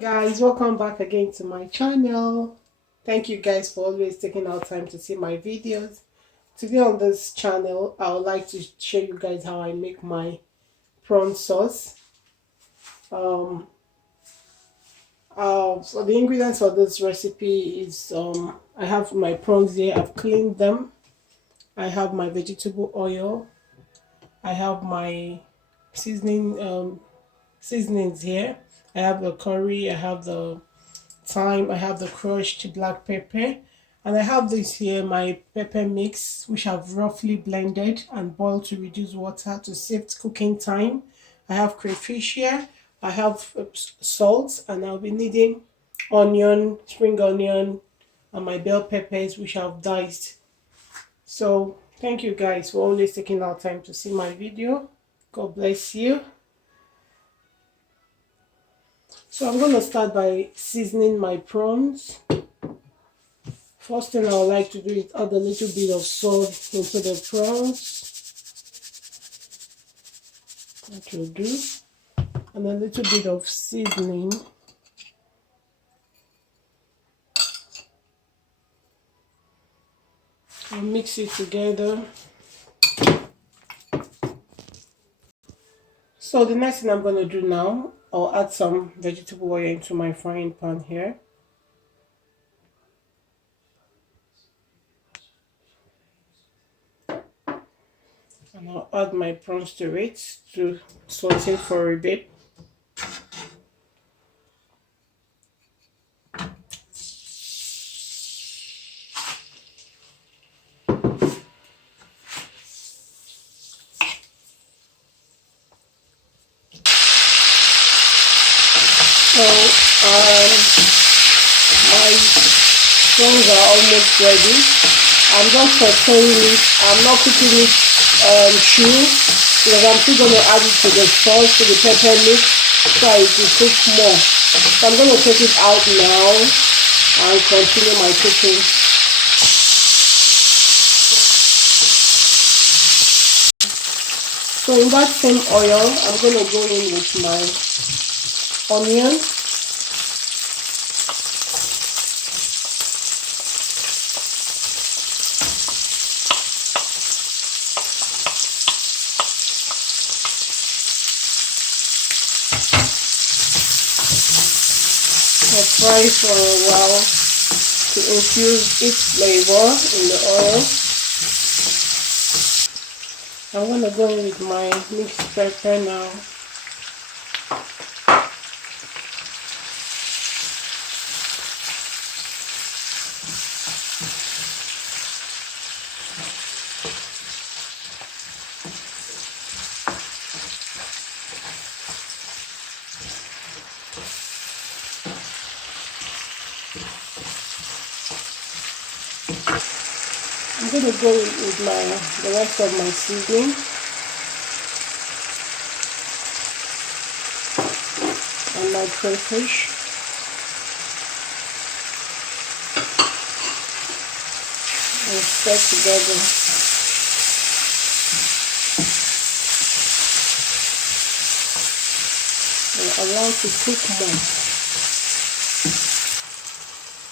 Guys, welcome back again to my channel. Thank you guys for always taking out time to see my videos. Today on this channel, I would like to show you guys how I make my prawn sauce. um so the ingredients for this recipe is I have my prawns here. I've cleaned them. I have my vegetable oil. I have my seasonings here. I have the curry, I have the thyme, I have the crushed black pepper, and I have this here, my pepper mix, which I've roughly blended and boiled to reduce water to save cooking time. I have crayfish here. I have salt, and I'll be needing onion, spring onion, and my bell peppers, which I've diced. So thank you guys for always taking our time to see my video. God bless you. So I'm going to start by seasoning my prawns. First thing I would like to do is add a little bit of salt into the prawns. That will do. And a little bit of seasoning. I'll mix it together. So the next thing I'm going to do now, I'll add some vegetable oil into my frying pan here. And I'll add my prawns to it to saute for a bit. So my prawns are almost ready. I'm just sauteing it. I'm not cooking it true, because I'm still going to add it to the sauce, to the pepper mix, so it will cook more. So I'm going to take it out now and continue my cooking. So in that same oil, I'm going to go in with my onion. I'll fry for a while to infuse its flavor in the oil. I'm going to go in with my mixed pepper now. I'm going to go with the rest of my seasoning. And my crayfish. And stir together. And allow it to cook more.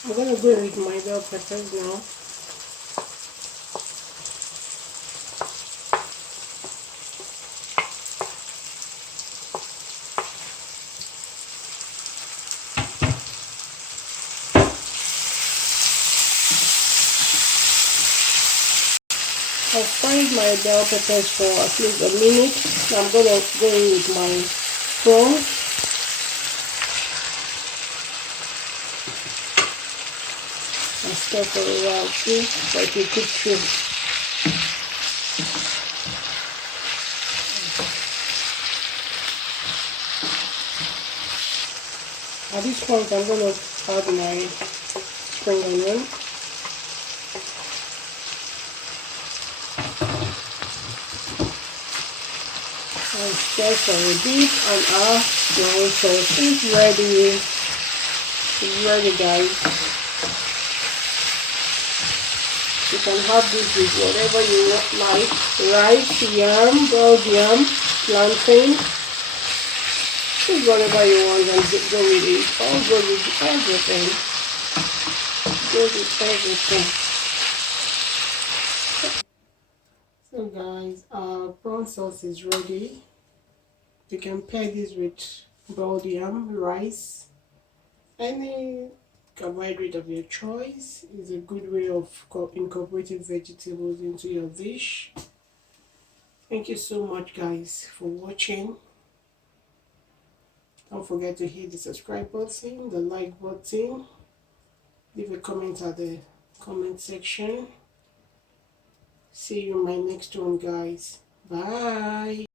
I'm going to go with my bell peppers now. I've fried my bell peppers for at least a minute. Now I'm going to go in with my prawns. And stir for a while too, so it will cook through. At this point, I'm going to add my spring onion. And stir for a bit, and our prawn sauce is ready. It's ready, guys. You can have this with whatever you like: rice, yam, boiled yam, plantain. Choose whatever you want and go with it. All go with everything. Go with everything. So guys, our prawn sauce is ready. You can pair this with boiled yam, rice, any carbohydrate of your choice. Is a good way of incorporating vegetables into your dish. Thank you so much guys for watching. Don't forget to hit the subscribe button, the like button, leave a comment at the comment section. See you in my next one guys. Bye.